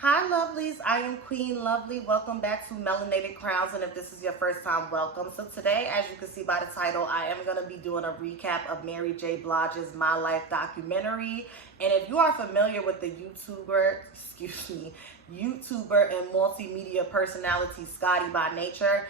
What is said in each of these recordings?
Hi lovelies, I am Queen Lovelee. Welcome back to Melanated Crowns, and if this is your first time, welcome. So today, as you can see by the title, I am going to be doing a recap of Mary J. Blige's My Life documentary. And if you are familiar with the YouTuber and multimedia personality Scotty by Nature,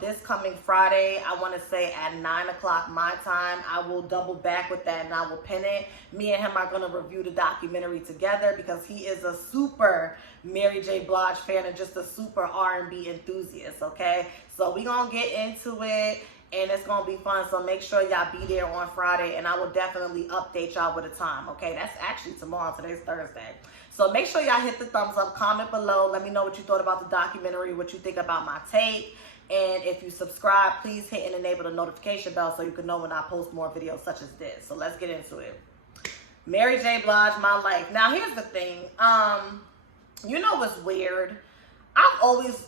this coming Friday, I want to say at 9 o'clock my time, I will double back with that and I will pin it. Me and him are going to review the documentary together because he is a super Mary J. Blige fan and just a super R&B enthusiast, okay? So we're going to get into it and it's going to be fun. So make sure y'all be there on Friday and I will definitely update y'all with a time, okay? That's actually tomorrow. Today's Thursday. So make sure y'all hit the thumbs up, comment below. Let me know what you thought about the documentary, what you think about my take. And if you subscribe, please hit and enable the notification bell so you can know when I post more videos such as this. So let's get into it. Mary J. Blige, My Life. Now, here's the thing. You know what's weird? I've always,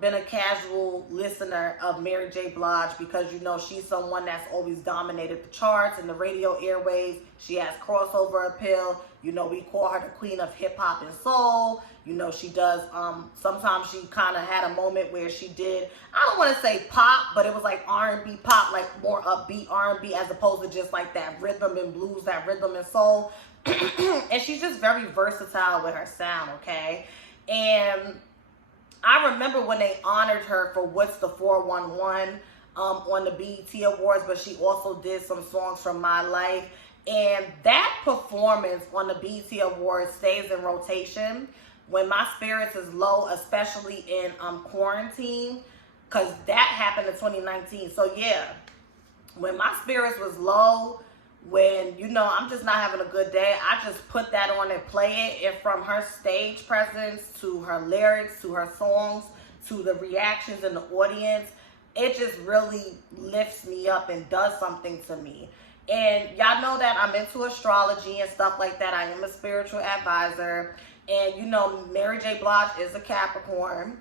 been a casual listener of Mary J. Blige because, she's someone that's always dominated the charts and the radio airwaves. She has crossover appeal. We call her the queen of hip hop and soul. She does, sometimes she kind of had a moment where she did, I don't want to say pop, but it was like R&B pop, like more upbeat R&B as opposed to just like that rhythm and blues, that rhythm and soul. And she's just very versatile with her sound, okay? And I remember when they honored her for What's the 411 on the BET Awards, but she also did some songs from My Life. And that performance on the BET Awards stays in rotation when my spirits is low, especially in quarantine, because that happened in 2019. So yeah, when my spirits was low, when, I'm just not having a good day, I just put that on and play it. And from her stage presence to her lyrics, to her songs, to the reactions in the audience, it just really lifts me up and does something to me. And y'all know that I'm into astrology and stuff like that. I am a spiritual advisor. And, Mary J. Blige is a Capricorn.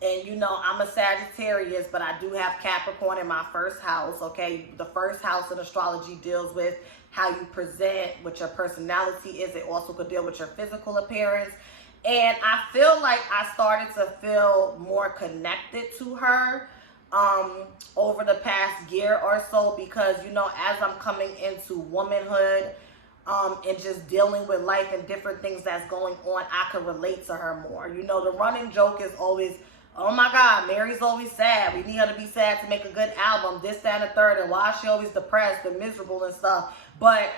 And, I'm a Sagittarius, but I do have Capricorn in my first house, okay? The first house in astrology deals with how you present, what your personality is. It also could deal with your physical appearance. And I feel like I started to feel more connected to her over the past year or so because, as I'm coming into womanhood, and just dealing with life and different things that's going on, I can relate to her more. The running joke is always, oh my God, Mary's always sad. We need her to be sad to make a good album, this, that, and the third. And why is she always depressed and miserable and stuff? But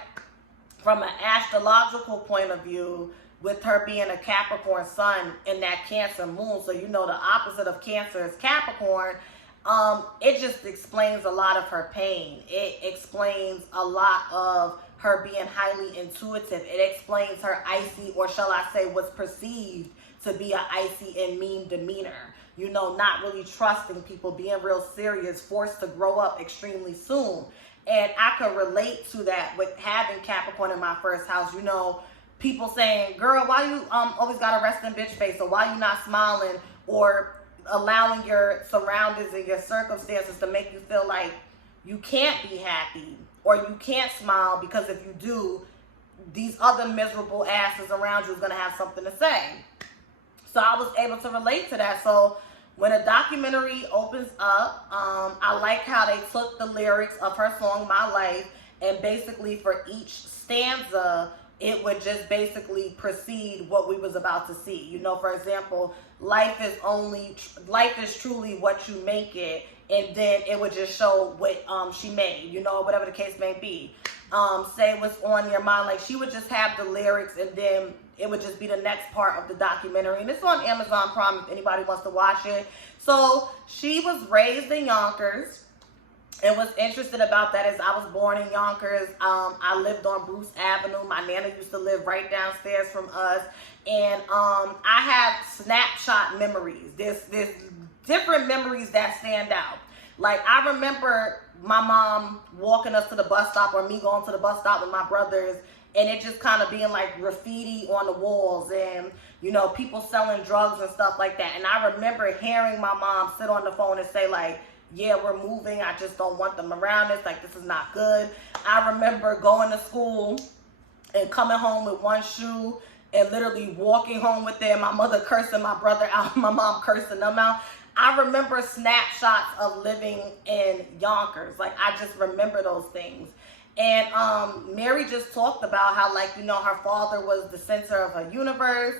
from an astrological point of view, with her being a Capricorn sun and that Cancer moon, so the opposite of Cancer is Capricorn, it just explains a lot of her pain. It explains a lot of her being highly intuitive. It explains her icy, or shall I say what's perceived to be an icy and mean demeanor. Not really trusting people, being real serious, forced to grow up extremely soon. And I could relate to that with having Capricorn in my first house. People saying, girl, why you always got a resting bitch face, or why you not smiling, or allowing your surroundings and your circumstances to make you feel like you can't be happy or you can't smile, because if you do, these other miserable asses around you is going to have something to say. So I was able to relate to that. So when a documentary opens up, I like how they took the lyrics of her song My Life, and basically for each stanza it would just basically precede what we was about to see. For example, life is truly what you make it, and then it would just show what she made, whatever the case may be. Say what's on your mind. Like, she would just have the lyrics, and then it would just be the next part of the documentary. And it's on Amazon Prime if anybody wants to watch it. So she was raised in Yonkers. And what's interesting about that is I was born in Yonkers. I lived on Bruce Avenue. My nana used to live right downstairs from us. And I have snapshot memories. There's different memories that stand out. Like, I remember my mom walking us to the bus stop, or me going to the bus stop with my brothers, and it just kind of being like graffiti on the walls and, people selling drugs and stuff like that. And I remember hearing my mom sit on the phone and say, like, yeah, we're moving. I just don't want them around us. Like, this is not good. I remember going to school and coming home with one shoe and literally walking home with them, my mother cursing my brother out, my mom cursing them out. I remember snapshots of living in Yonkers. Like, I just remember those things. And Mary just talked about how, like, you know, her father was the center of her universe.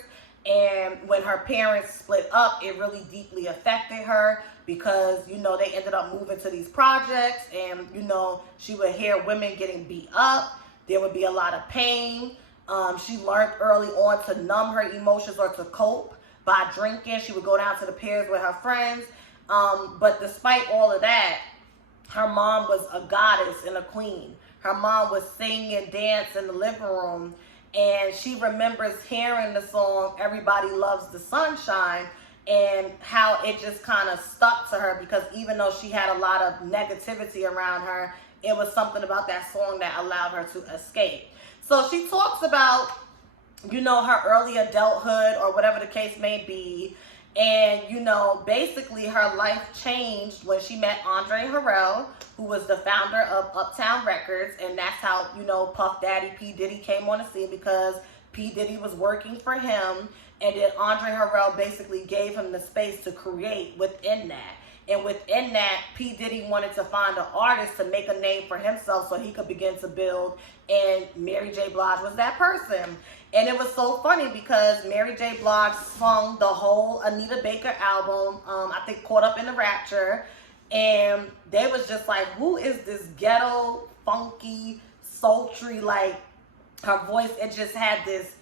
And when her parents split up, it really deeply affected her because, you know, they ended up moving to these projects. And, you know, she would hear women getting beat up. There would be a lot of pain. She learned early on to numb her emotions or to cope by drinking. She would go down to the piers with her friends. But despite all of that, her mom was a goddess and a queen. Her mom would sing and dance in the living room. And she remembers hearing the song, Everybody Loves the Sunshine, and how it just kind of stuck to her because even though she had a lot of negativity around her, it was something about that song that allowed her to escape. So she talks about, you know, her early adulthood or whatever the case may be. And, you know, basically her life changed when she met Andre Harrell, who was the founder of Uptown Records. And that's how, you know, Puff Daddy, P. Diddy came on the scene because P. Diddy was working for him. And then Andre Harrell basically gave him the space to create within that. And within that, P. Diddy wanted to find an artist to make a name for himself so he could begin to build. And Mary J. Blige was that person. And it was so funny because Mary J. Blige sung the whole Anita Baker album, I think Caught Up in the Rapture. And they was just like, who is this ghetto, funky, sultry, like her voice, it just had this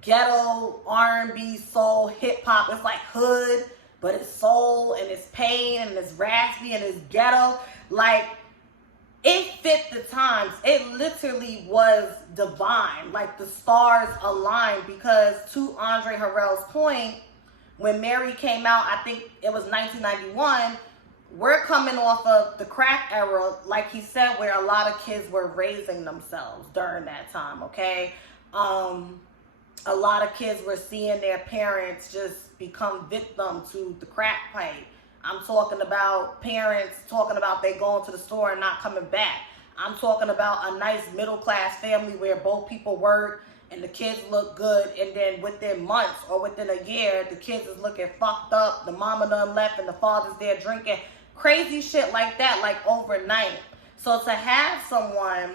ghetto, R&B, soul, hip hop. It's like hood, but it's soul and it's pain and it's raspy and it's ghetto. Like, it fit the times. It literally was divine. Like, the stars aligned because, to Andre Harrell's point, when Mary came out, I think it was 1991, we're coming off of the crack era, like he said, where a lot of kids were raising themselves during that time, okay? A lot of kids were seeing their parents just become victim to the crack pipe. I'm talking about parents talking about they going to the store and not coming back. I'm talking about a nice middle-class family where both people work and the kids look good, and then within months or within a year, the kids is looking fucked up, the mama done left and the father's there drinking. Crazy shit like that, like overnight. So to have someone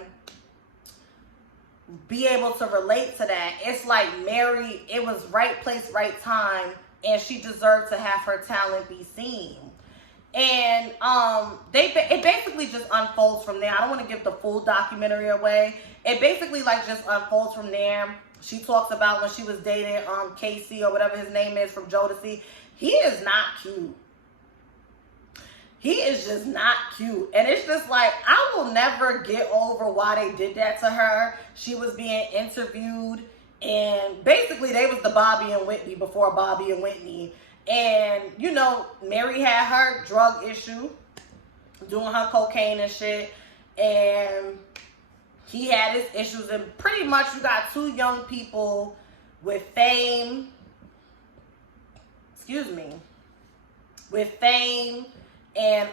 be able to relate to that, it's like Mary, it was right place, right time, and she deserved to have her talent be seen. And it basically just unfolds from there. I don't want to give the full documentary away. It basically like just unfolds from there. She talks about when she was dating Casey or whatever his name is from Jodeci. He is not cute. He is just not cute. And it's just like, I will never get over why they did that to her. She was being interviewed, and basically they was the Bobby and Whitney before Bobby and Whitney. And, you know, Mary had her drug issue, doing her cocaine and shit. And he had his issues. And pretty much you got two young people with fame. With fame and,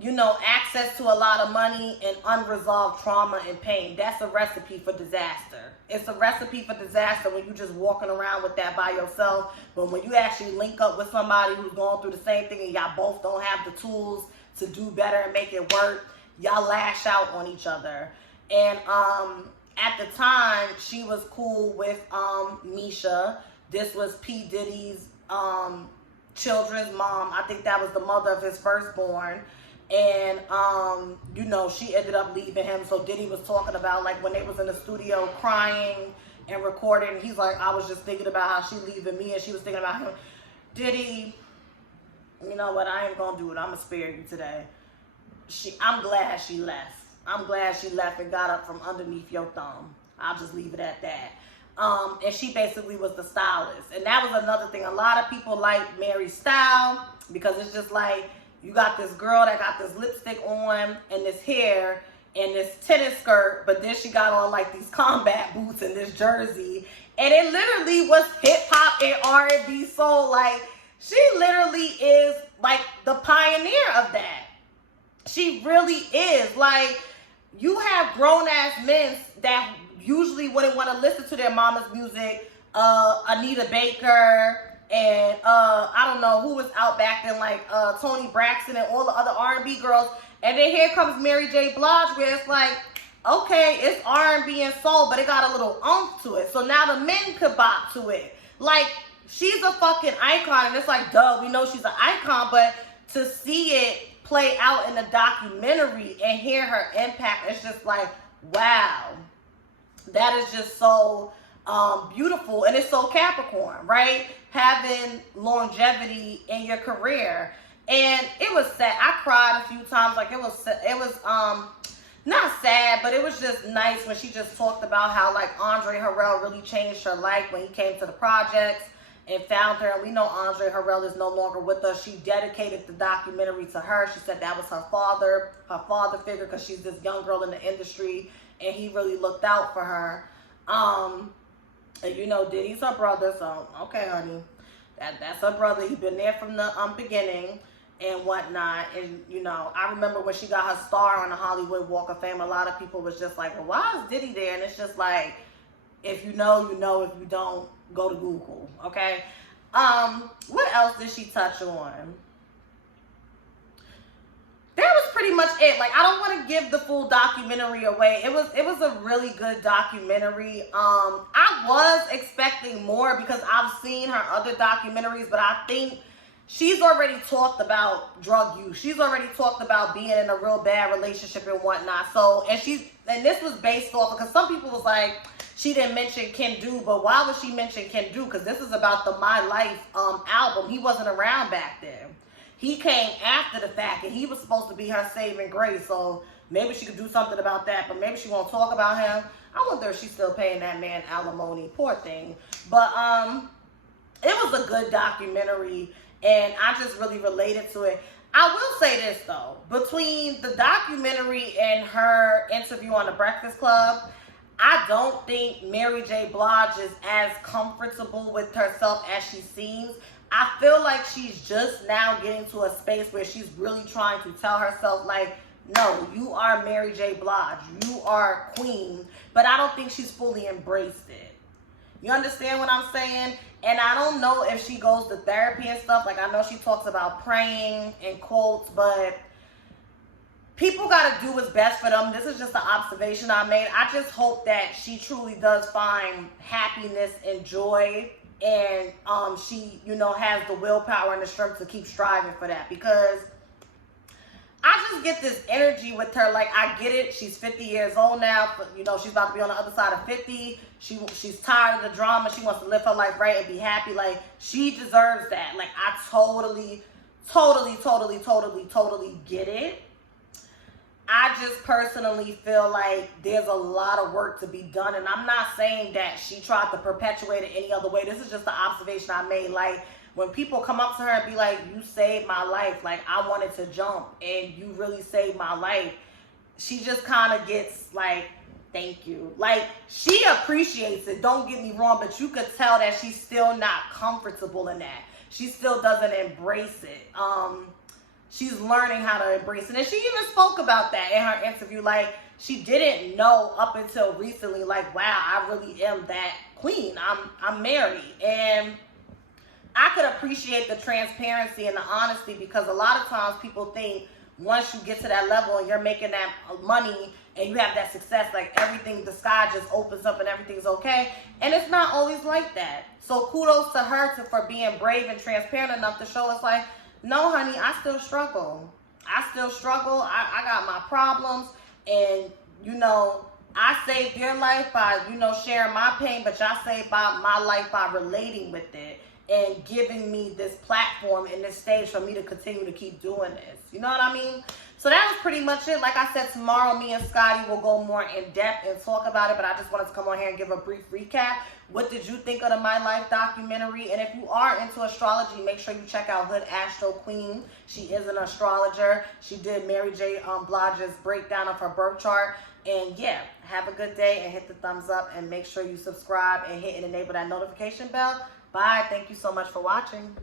you know, access to a lot of money and unresolved trauma and pain. That's a recipe for disaster. It's a recipe for disaster when you're just walking around with that by yourself. But when you actually link up with somebody who's going through the same thing and y'all both don't have the tools to do better and make it work, y'all lash out on each other. And at the time, she was cool with Misha. This was P. Diddy's children's mom. I think that was the mother of his firstborn. And you know, she ended up leaving him. So Diddy was talking about like when they was in the studio crying and recording, he's like, I was just thinking about how she leaving me and she was thinking about him. Diddy, you know what, I ain't gonna do it. I'm gonna spare you today. I'm glad she left. I'm glad she left and got up from underneath your thumb. I'll just leave it at that. And she basically was the stylist. And that was another thing. A lot of people like Mary's style because it's just like, you got this girl that got this lipstick on and this hair and this tennis skirt, but then she got on like these combat boots and this jersey. And it literally was hip hop and R&B soul. Like, she literally is like the pioneer of that. She really is. Like, you have grown ass men that usually wouldn't want to listen to their mama's music Anita Baker, and I don't know who was out back then, like Toni Braxton and all the other R&B girls. And then here comes Mary J. Blige, where it's like, okay, it's R&B and soul, but it got a little oomph to it. So now the men could bop to it. Like, she's a fucking icon, and it's like, duh, we know she's an icon, but to see it play out in the documentary and hear her impact, it's just like, wow. That is just so beautiful, and it's so Capricorn, right? Having longevity in your career. And it was sad. I cried a few times. Like, it was not sad, but it was just nice when she just talked about how, like, Andre Harrell really changed her life when he came to the projects and found her. And we know Andre Harrell is no longer with us. She dedicated the documentary to her. She said that was her father figure, because she's this young girl in the industry, and he really looked out for her. And you know, Diddy's her brother, so okay, honey, that's her brother. He's been there from the beginning and whatnot. And you know, I remember when she got her star on the Hollywood Walk of Fame, a lot of people was just like, well, why is Diddy there? And it's just like, if you know, you know. If you don't, go to Google. Okay. What else did she touch on? That was pretty much it. Like, I don't want to give the full documentary away. It was a really good documentary. I was expecting more because I've seen her other documentaries, but I think she's already talked about drug use. She's already talked about being in a real bad relationship and whatnot. So, and this was based off, because some people was like, she didn't mention Ken Do, but why would she mention Ken Do? Because this is about the My Life album. He wasn't around back then. He came after the fact, and he was supposed to be her saving grace. So maybe she could do something about that, but maybe she won't talk about him. I wonder if she's still paying that man alimony. Poor thing. But it was a good documentary, and I just really related to it. I will say this, though. Between the documentary and her interview on The Breakfast Club, I don't think Mary J. Blige is as comfortable with herself as she seems. I feel like she's just now getting to a space where she's really trying to tell herself, like, no, you are Mary J. Blige. You are queen. But I don't think she's fully embraced it. You understand what I'm saying? And I don't know if she goes to therapy and stuff. Like, I know she talks about praying and quotes, but people got to do what's best for them. This is just an observation I made. I just hope that she truly does find happiness and joy, and she, you know, has the willpower and the strength to keep striving for that. Because I just get this energy with her. Like, I get it. She's 50 years old now, but you know, she's about to be on the other side of 50. She's tired of the drama. She wants to live her life right and be happy. Like, she deserves that. Like, I totally get it. I just personally feel like there's a lot of work to be done. And I'm not saying that she tried to perpetuate it any other way. This is just the observation I made. Like, when people come up to her and be like, you saved my life. Like, I wanted to jump and you really saved my life. She just kind of gets like, thank you. Like, she appreciates it. Don't get me wrong. But you could tell that she's still not comfortable in that. She still doesn't embrace it. She's learning how to embrace it. And she even spoke about that in her interview. Like, she didn't know up until recently, like, wow, I really am that queen. I'm married. And I could appreciate the transparency and the honesty, because a lot of times people think once you get to that level and you're making that money and you have that success, like, everything, the sky just opens up and everything's okay. And it's not always like that. So kudos to her for being brave and transparent enough to show us, like, no, honey, I still struggle. I I got my problems. And, you know, I saved your life by, you know, sharing my pain, but y'all saved my life by relating with it and giving me this platform and this stage for me to continue to keep doing this. You know what I mean? So that was pretty much it. Like I said, tomorrow me and Scotty will go more in depth and talk about it, but I just wanted to come on here and give a brief recap. What did you think of the My Life documentary? And if you are into astrology, make sure you check out Hood Astro Queen. She is an astrologer. She did Mary J. Blige's breakdown of her birth chart. And yeah, have a good day and hit the thumbs up and make sure you subscribe and hit and enable that notification bell. Bye. Thank you so much for watching.